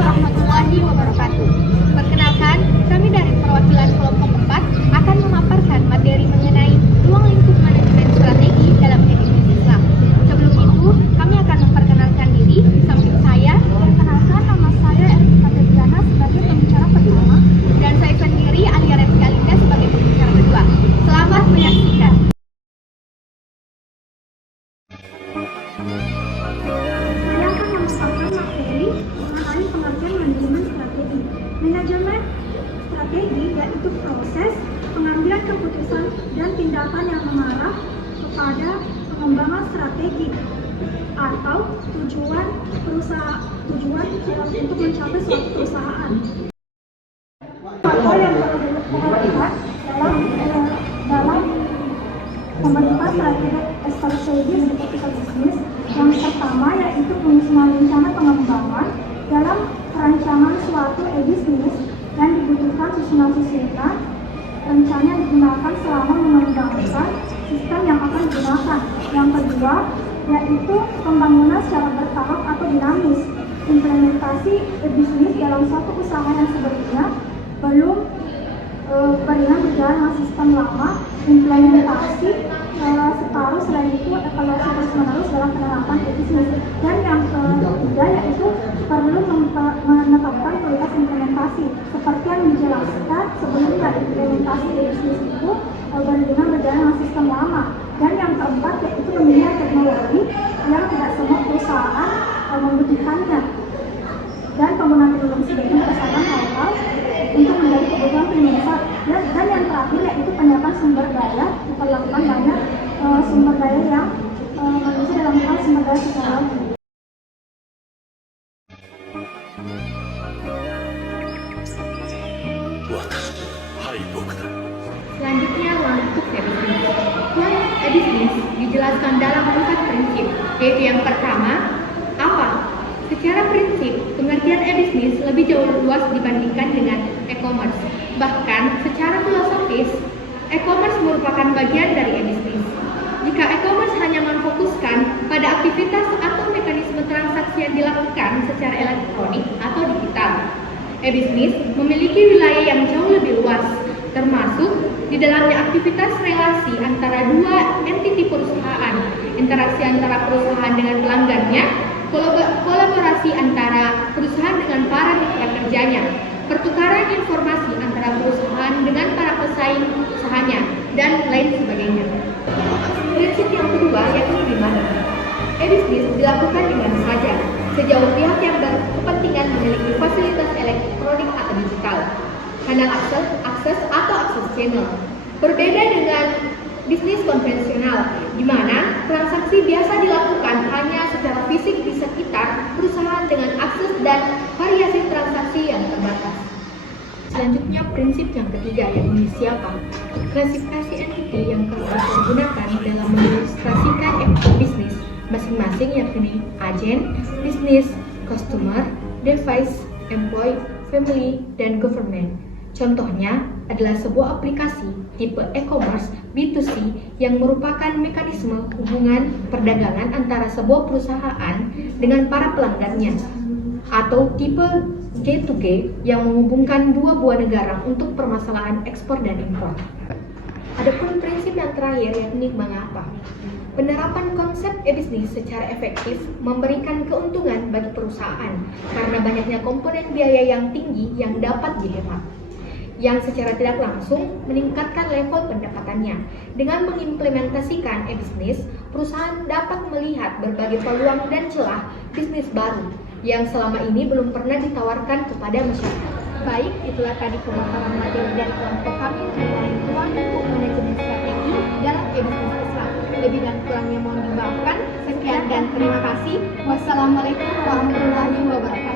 warahmatullahi wabarakatuh. Perkenalkan, kami dari perwakilan kelompok 4 akan memaparkan materi mengenai ruang lingkup manajemen strategi dalam bisnis Islam. Sebelum itu, kami akan memperkenalkan diri. Di samping saya, perkenalkan nama saya Erika Febriana sebagai pembicara pertama dan saya sendiri Alia Reski Alinda sebagai pembicara kedua. Selamat menyaksikan. Manajemen strategi yaitu proses pengambilan keputusan dan tindakan yang mengarah kepada pengembangan strategi atau tujuan untuk mencapai suatu perusahaan. Faktor yang perlu diperhatikan dalam pembentukan strategi bisnis yang pertama yaitu penyusunan rencana pengembangan. Dalam perancangan suatu bisnis yang dibutuhkan susunan rencana yang digunakan selama mengembangkan sistem yang akan digunakan. Yang kedua yaitu pembangunan secara bertahap atau dinamis. Implementasi bisnis dalam suatu usaha yang sebelumnya belum berjalan dengan sistem lama. Implementasi separuh, selain itu evaluasi terus menerus dalam penerapan bisnis. Dan yang ketiga yaitu perlu menetapkan prioritas implementasi seperti yang dijelaskan sebelumnya. Implementasi bisnis itu berjalan dengan sistem lama. Dan yang keempat yaitu pemilihan teknologi yang tidak semua perusahaan membutuhkannya dan penggunaan teknologi sebagai persyaratan awal untuk menjadi kebutuhan penyelesaian. Dan yang terakhir yaitu penyiapan sumber daya, diperlakukan banyak sumber daya yang manusia dalam hal sumber daya teknologi. Selanjutnya, ruang lingkup bisnis. Ruang bisnis dijelaskan dalam 4 prinsip, yaitu yang pertama, apa? Secara prinsip, pengertian e-bisnis lebih jauh luas dibandingkan dengan e-commerce. Bahkan, secara filosofis, e-commerce merupakan bagian dari e-bisnis. Jika e-commerce hanya memfokuskan pada aktivitas atau mekanisme transaksi yang dilakukan secara elektronik atau digital, e-bisnis memiliki wilayah yang jauh lebih luas, termasuk di dalamnya aktivitas relasi antara dua entiti perusahaan, interaksi antara perusahaan dengan pelanggannya, kolaborasi antara perusahaan dengan para mitra kerjanya, pertukaran informasi antara perusahaan dengan para pesaing usahanya, dan lain sebagainya. Prinsip yang kedua yaitu di mana e-bisnis dilakukan di mana saja, sejauh pihak yang berkepentingan memiliki fasilitas elektronik atau digital, kanal akses atau akses channel. Berbeda dengan bisnis konvensional, di mana transaksi biasa dilakukan hanya secara fisik di sekitar perusahaan dengan akses dan variasi transaksi yang terbatas. Selanjutnya, prinsip yang ketiga yaitu siapa. Klasifikasi entiti yang kerap digunakan dalam mengilustrasikan bisnis masing-masing yakni agen, bisnis, customer, device, employee, family, dan government. Contohnya adalah sebuah aplikasi tipe e-commerce B2C yang merupakan mekanisme hubungan perdagangan antara sebuah perusahaan dengan para pelanggannya, atau tipe G2G yang menghubungkan dua buah negara untuk permasalahan ekspor dan impor. Adapun prinsip yang terakhir yakni mengapa. Penerapan konsep e-bisnis secara efektif memberikan keuntungan bagi perusahaan karena banyaknya komponen biaya yang tinggi yang dapat dihemat, yang secara tidak langsung meningkatkan level pendapatannya. Dengan mengimplementasikan e-bisnis, perusahaan dapat melihat berbagai peluang dan celah bisnis baru yang selama ini belum pernah ditawarkan kepada masyarakat. Baik, itulah tadi pemaparan materi dari kelompok kami mengenai ruang lingkup manajemen strategi dalam e-bisnis Islam. Lebih dan kurangnya mohon dimaafkan. Sekian dan terima kasih. Wassalamualaikum warahmatullahi wabarakatuh.